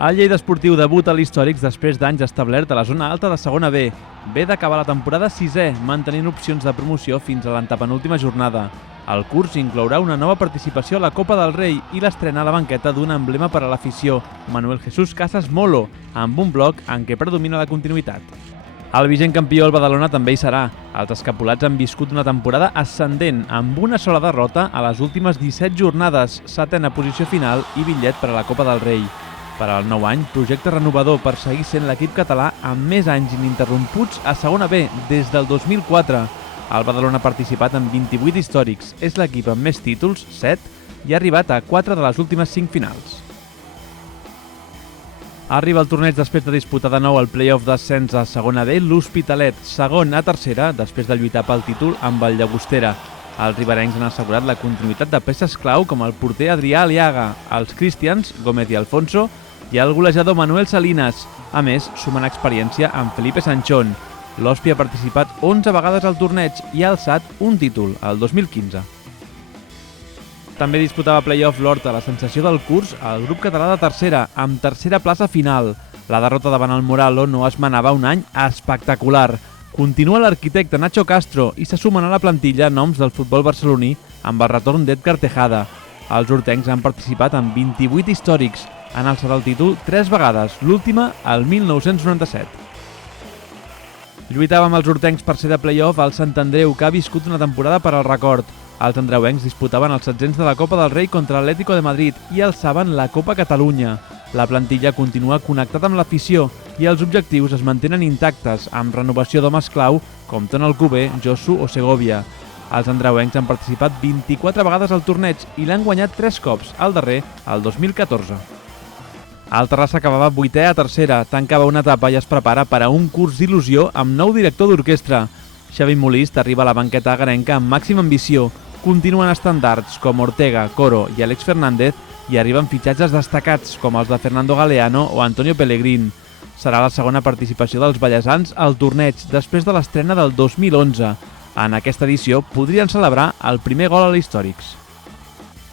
El Lleida Esportiu debuta a l'Històrics després d'anys establert a la zona alta de segona B. Ve d'acabar la temporada 6è, mantenint opcions de promoció fins a l'antepenúltima jornada. El curs inclourà una nova participació a la Copa del Rei i l'estrena a la banqueta d'un emblema per a l'afició, Manuel Jesús Casas Molo, amb un bloc en què predomina la continuïtat. El vigent campió, el Badalona, també hi serà. Els escapulats han viscut una temporada ascendent, amb una sola derrota a les últimes 17 jornades, 7a posició final i bitllet per a la Copa del Rei. Per al nou any, projecte renovador per seguir sent l'equip català amb més anys ininterromputs a segona B des del 2004. El Badalona ha participat en 28 històrics, és l'equip amb més títols, 7, i ha arribat a 4 de les últimes 5 finals. Arriba el torneig després de disputar de nou el play-off d'ascens a segona B, l'Hospitalet, segon a tercera, després de lluitar pel títol amb el Llagostera. Els riberencs han assegurat la continuïtat de peces clau com el porter Adrià Aliaga, els Cristians, Gómez i Alfonso, i el golejador Manuel Salinas. A més, sumen experiència amb Felipe Sanchón. L'Hospi ha participat 11 vegades al torneig i ha alçat un títol, el 2015. També disputava play-off l'Horta, la sensació del curs, el grup català de tercera, amb tercera plaça final. La derrota davant el Moralo no es manava un any espectacular. Continua l'arquitecte Nacho Castro i se sumen a la plantilla noms del futbol barceloní amb el retorn d'Edgar Tejada. Els hortencs han participat en 28 històrics, han alçat el títol 3 vegades, l'última el 1997. Lluitava amb els hortencs per ser de play-off al Sant Andreu, que ha viscut una temporada per al record. Els andreuencs disputaven els setzents de la Copa del Rei contra l'Atlético de Madrid i alçaven la Copa Catalunya. La plantilla continua connectada amb l'afició i els objectius es mantenen intactes, amb renovació d'homes clau com Ton Alcover, Josu o Segovia. Els andreuencs han participat 24 vegades al torneig i l'han guanyat 3 cops, el darrer, el 2014. El Terrassa acabava 8è a tercera, tancava una etapa i es prepara per a un curs d'il·lusió amb nou director d'orquestra. Xavi Molist arriba a la banqueta agarenca amb màxima ambició. Continuen estandards com Ortega, Coro i Àlex Fernández i arriben fitxatges destacats com els de Fernando Galeano o Antonio Pellegrín. Serà la segona participació dels ballesans al torneig després de l'estrena del 2011. En aquesta edició podrien celebrar el primer gol a l'Històrics.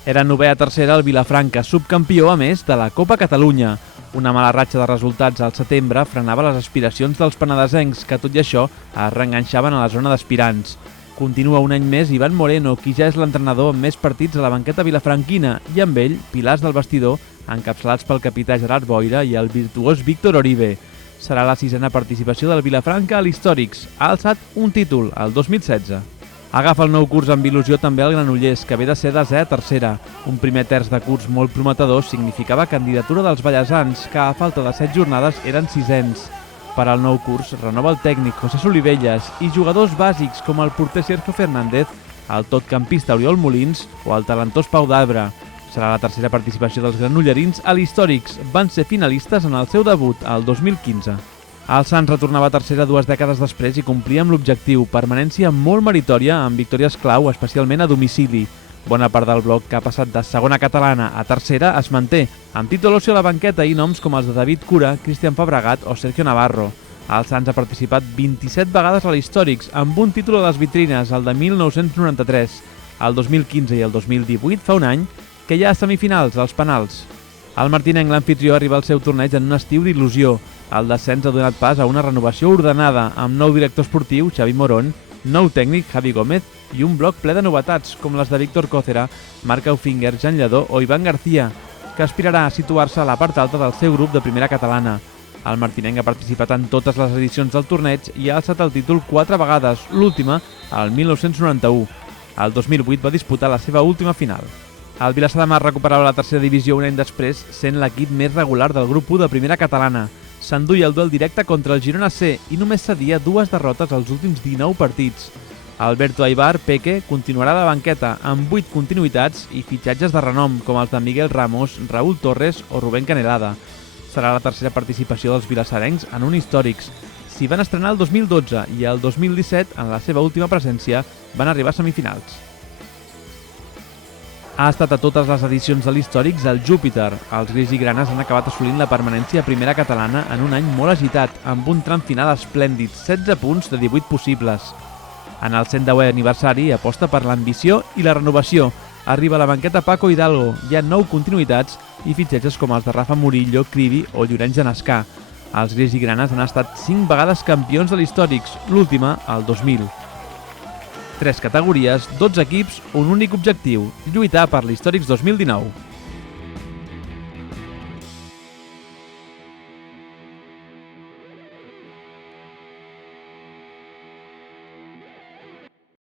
Era 9è a tercera el Vilafranca, subcampió a més de la Copa Catalunya. Una mala ratxa de resultats al setembre frenava les aspiracions dels penedesencs, que tot i això es reenganxaven a la zona d'aspirants. Continua un any més Ivan Moreno, qui ja és l'entrenador amb més partits a la banqueta vilafranquina, i amb ell, pilars del vestidor, encapçalats pel capità Gerard Boira i el virtuós Víctor Oribe. Serà la 6a participació del Vilafranca a l'Històrics. Ha alçat un títol, el 2016. Agafa el nou curs amb il·lusió també el Granollers, que ve de ser 10è a tercera. Un primer terç de curs molt prometedor significava candidatura dels ballesans, que a falta de 7 jornades eren 6ens. Per al nou curs renova el tècnic José Solivelles i jugadors bàsics com el porter Sergio Fernández, el totcampista Oriol Molins o el talentós Pau d'Arbre. Serà la tercera participació dels granollerins a l'Històrics. Van ser finalistes en el seu debut, el 2015. El Sants retornava a tercera 2 dècades després i complia amb l'objectiu, permanència molt meritòria amb victòries clau, especialment a domicili. Bona part del bloc que ha passat de segona catalana a tercera es manté, amb Tito Losio a la banqueta i noms com els de David Cura, Cristian Fabregat o Sergio Navarro. El Sants ha participat 27 vegades a l'Històrics, amb un títol a les vitrines, el de 1993. El 2015 i el 2018, fa un any, que hi ha semifinals, als penals. El martinenc, l'anfitrió, arriba al seu torneig en un estiu d'il·lusió. El descens ha donat pas a una renovació ordenada, amb nou director esportiu, Xavi Morón, nou tècnic, Javi Gómez, i un bloc ple de novetats, com les de Víctor Cócera, Marc Aufinger, Jan Lledó o Ivan García, que aspirarà a situar-se a la part alta del seu grup de primera catalana. El martinenc ha participat en totes les edicions del torneig i ha alçat el títol 4 vegades, l'última, el 1991. El 2008 va disputar la seva última final. El Vilassar de Mar recuperava la tercera divisió un any després, sent l'equip més regular del grup 1 de primera catalana. S'enduia el duel directe contra el Girona C i només cedia 2 derrotes als últims 19 partits. Alberto Aibar, Peque, continuarà a la banqueta amb 8 continuïtats i fitxatges de renom com els de Miguel Ramos, Raúl Torres o Rubén Canelada. Serà la tercera participació dels vilassarencs en un Històrics. S'hi van estrenar el 2012 i el 2017, en la seva última presència, van arribar a semifinals. Ha estat a totes les edicions de l'Històrics el Júpiter. Els gris i granes han acabat assolint la permanència a primera catalana en un any molt agitat, amb un tram final esplèndid, 16 punts de 18 possibles. En el 110è aniversari aposta per l'ambició i la renovació. Arriba a la banqueta Paco Hidalgo. Hi ha 9 continuïtats i fitxatges com els de Rafa Murillo, Crivi o Llorenç de Nascà. Els gris i granes han estat 5 vegades campions de l'històrics, l'última el 2000. 3 categories, 12 equips, un únic objectiu, lluitar per l'històrics 2019.